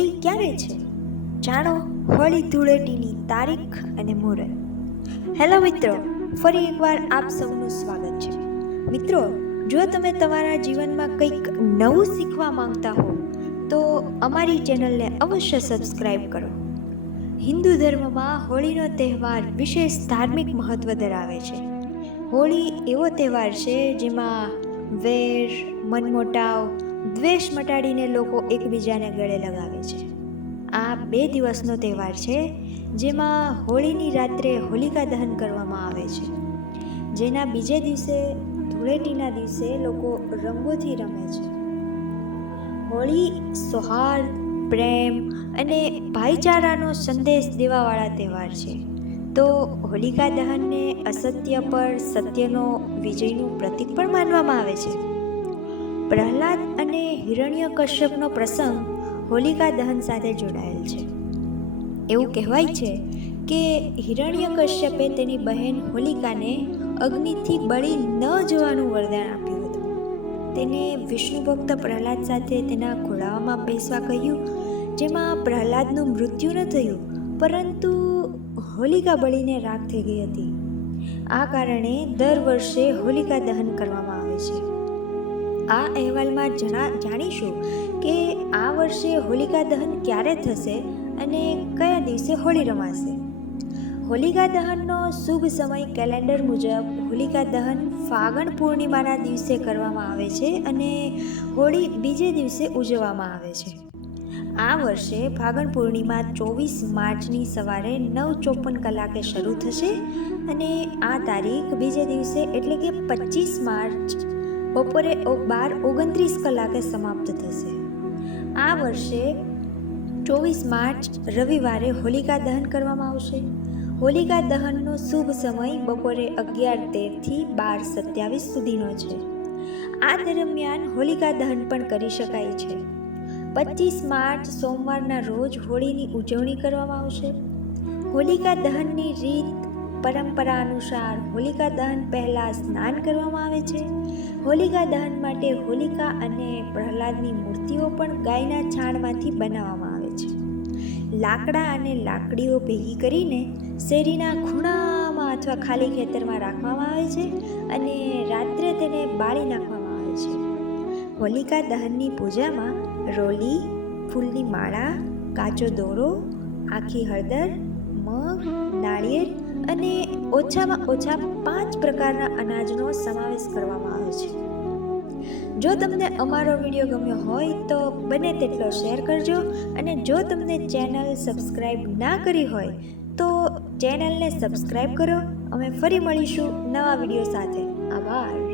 હોળી ક્યારે છે? જાણો, હોળી ધૂળેટીની તારીખ અને મુહૂર્ત. હેલો મિત્રો, ફરી એકવાર આપ સૌનું સ્વાગત છે. મિત્રો, જો તમે તમારા જીવનમાં કંઈક નવું શીખવા માંગતા હો, તો અમારી ચેનલને અવશ્ય સબસ્ક્રાઈબ કરો. હિન્દુ ધર્મમાં હોળીનો તહેવાર વિશેષ ધાર્મિક મહત્વ ધરાવે છે. હોળી એવો તહેવાર છે જેમાં વેર, મનમોટાવ દ્વેષ મટાડીને લોકો એકબીજાને ગળે લગાવે છે. આ બે દિવસનો તહેવાર છે, જેમાં હોળીની રાત્રે હોલિકા દહન કરવામાં આવે છે. જેના બીજે દિવસે, ધૂળેટીના દિવસે લોકો રંગોથી રમે છે. હોળી સૌહાર્દ પ્રેમ અને ભાઈચારાનો સંદેશ દેવાવાળા તહેવાર છે. તો હોલિકા દહનને અસત્ય પર સત્યનો વિજયનું પ્રતીક પણ માનવામાં આવે છે. પ્રહલાદ અને હિરણ્ય કશ્યપનો પ્રસંગ હોલિકા દહન સાથે જોડાયેલ છે. એવું કહેવાય છે કે હિરણ્ય કશ્યપે તેની બહેન હોલિકાને અગ્નિથી બળી ન જવાનું વરદાન આપ્યું હતું. તેને વિષ્ણુ ભક્ત પ્રહલાદ સાથે તેના ઘોડાઓમાં બેસવા કહ્યું, જેમાં પ્રહલાદનું મૃત્યુ ન થયું, પરંતુ હોલિકા બળીને રાખ થઈ ગઈ હતી. આ કારણે દર વર્ષે હોલિકા દહન કરવામાં આવે છે. આ અહેવાલમાં જણા, જાણીશું કે આ વર્ષે હોલિકા દહન ક્યારે થશે અને કયા દિવસે હોળી રમાશે? હોલિકા દહનનો શુભ સમય કેલેન્ડર મુજબ હોલિકા દહન ફાગણ પૂર્ણિમાના દિવસે કરવામાં આવે છે અને હોળી બીજે દિવસે ઉજવવામાં આવે છે. આ વર્ષે ફાગણ પૂર્ણિમા ચોવીસ માર્ચની સવારે નવ ચોપન કલાકે શરૂ થશે અને આ તારીખ બીજે દિવસે એટલે કે પચીસ માર્ચ બપોરે બાર ઓગણત્રીસ કલાકે સમાપ્ત થશે. આ વર્ષે ચોવીસ માર્ચ રવિવારે હોલિકા દહન કરવામાં આવશે. હોલિકા દહનનો શુભ સમય બપોરે અગિયાર તેરથી બાર સત્યાવીસ સુધીનો છે. આ દરમિયાન હોલિકા દહન પણ કરી શકાય છે. પચીસ માર્ચ સોમવારના રોજ હોળીની ઉજવણી કરવામાં આવશે. હોલિકા દહનની રીત પરંપરા અનુસાર હોલિકા દહન પહેલાં સ્નાન કરવામાં આવે છે. હોલિકા દહન માટે હોલિકા અને પ્રહલાદની મૂર્તિઓ પણ ગાયના છાણમાંથી બનાવવામાં આવે છે. લાકડા અને લાકડીઓ ભેગી કરીને શેરીના ખૂણામાં અથવા ખાલી ખેતરમાં રાખવામાં આવે છે અને રાત્રે તેને બાળી નાખવામાં આવે છે. હોલિકા દહનની પૂજામાં રોલી, ફૂલની માળા, કાચો દોરો, આખી હળદર, મગ, નાળિયેર અને ઓછામાં ઓછા પાંચ પ્રકારના અનાજનો સમાવેશ કરવામાં આવે છે. જો તમને અમારો વીડિયો ગમ્યો હોય તો બને તેટલો શેર કરજો અને જો તમને ચેનલ સબસ્ક્રાઈબ ના કરી હોય તો ચેનલને સબસ્ક્રાઈબ કરો. અમે ફરી મળીશું નવા વીડિયો સાથે. આભાર.